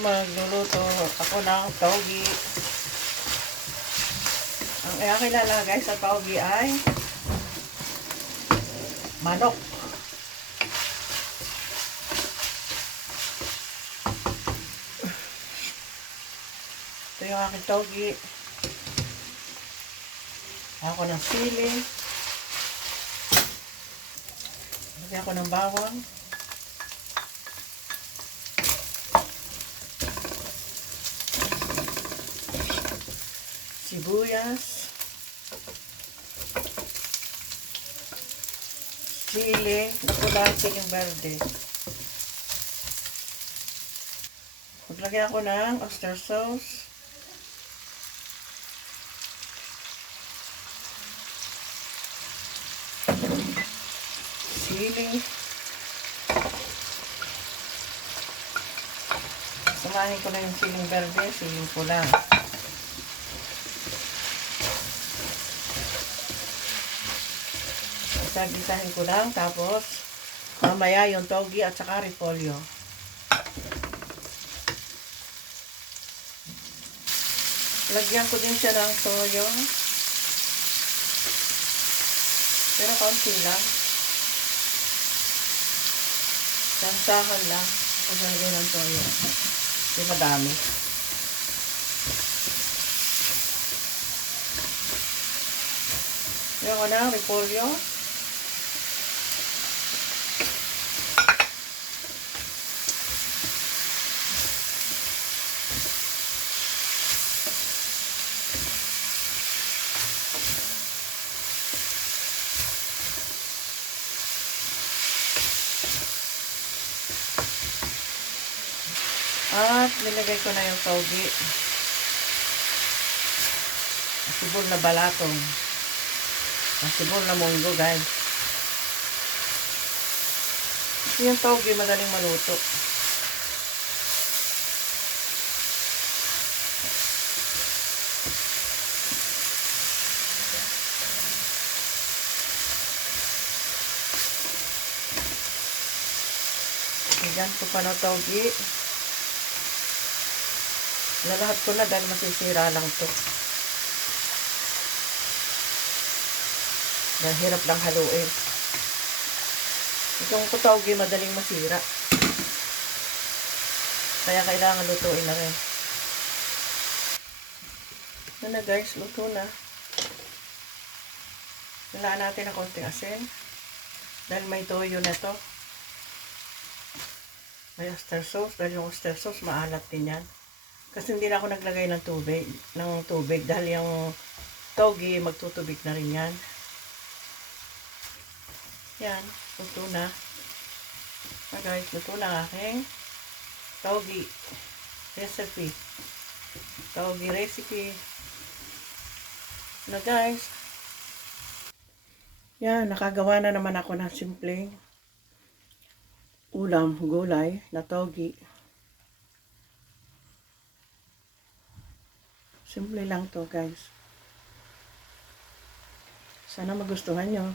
Magluluto ako ng taugi. Ang aking ilalagay sa taugi ay manok. Ito yung aking taugi. Ako ng sili. Lagyan ko ng bawang. Sibuyas. Sili. Nakulati yung verde. Maglagyan ko ng oyster sauce. Sili. Samahin ko na yung siling verde, siling pula. Isagisahin ko lang, tapos mamaya yung taugi at saka repolyo. Lagyan ko din siya ng toyo. Pero kaunti lang. Dansahan lang. Ako nalagyan ng toyo. Hindi madami. Lagyan ko na repolyo. At nilagay ko na yung taugi. Masibol na balatong. Masibol na munggo, guys. Kasi yung taugi madaling maluto. Lagyan ko pa na taugi. Lalahat ko na dahil masisira lang to. Dahil hirap lang haluin. Itong taugi madaling masira. Kaya kailangan lutuin na rin. Ito na guys, luto na. Nilaan natin ng konting asin. Dahil may toyo na to. May oyster sauce. Dahil yung oyster sauce maalat din yan. Kasi hindi na ako naglagay ng tubig dahil yung taugi magtutubig na rin yan. Yan, luto na. Guys, luto na aking taugi recipe. Taugi recipe. Na guys. Yan, nakagawa na naman ako ng simpleng ulam, gulay na taugi. Simple lang to guys. Sana magustuhan nyo.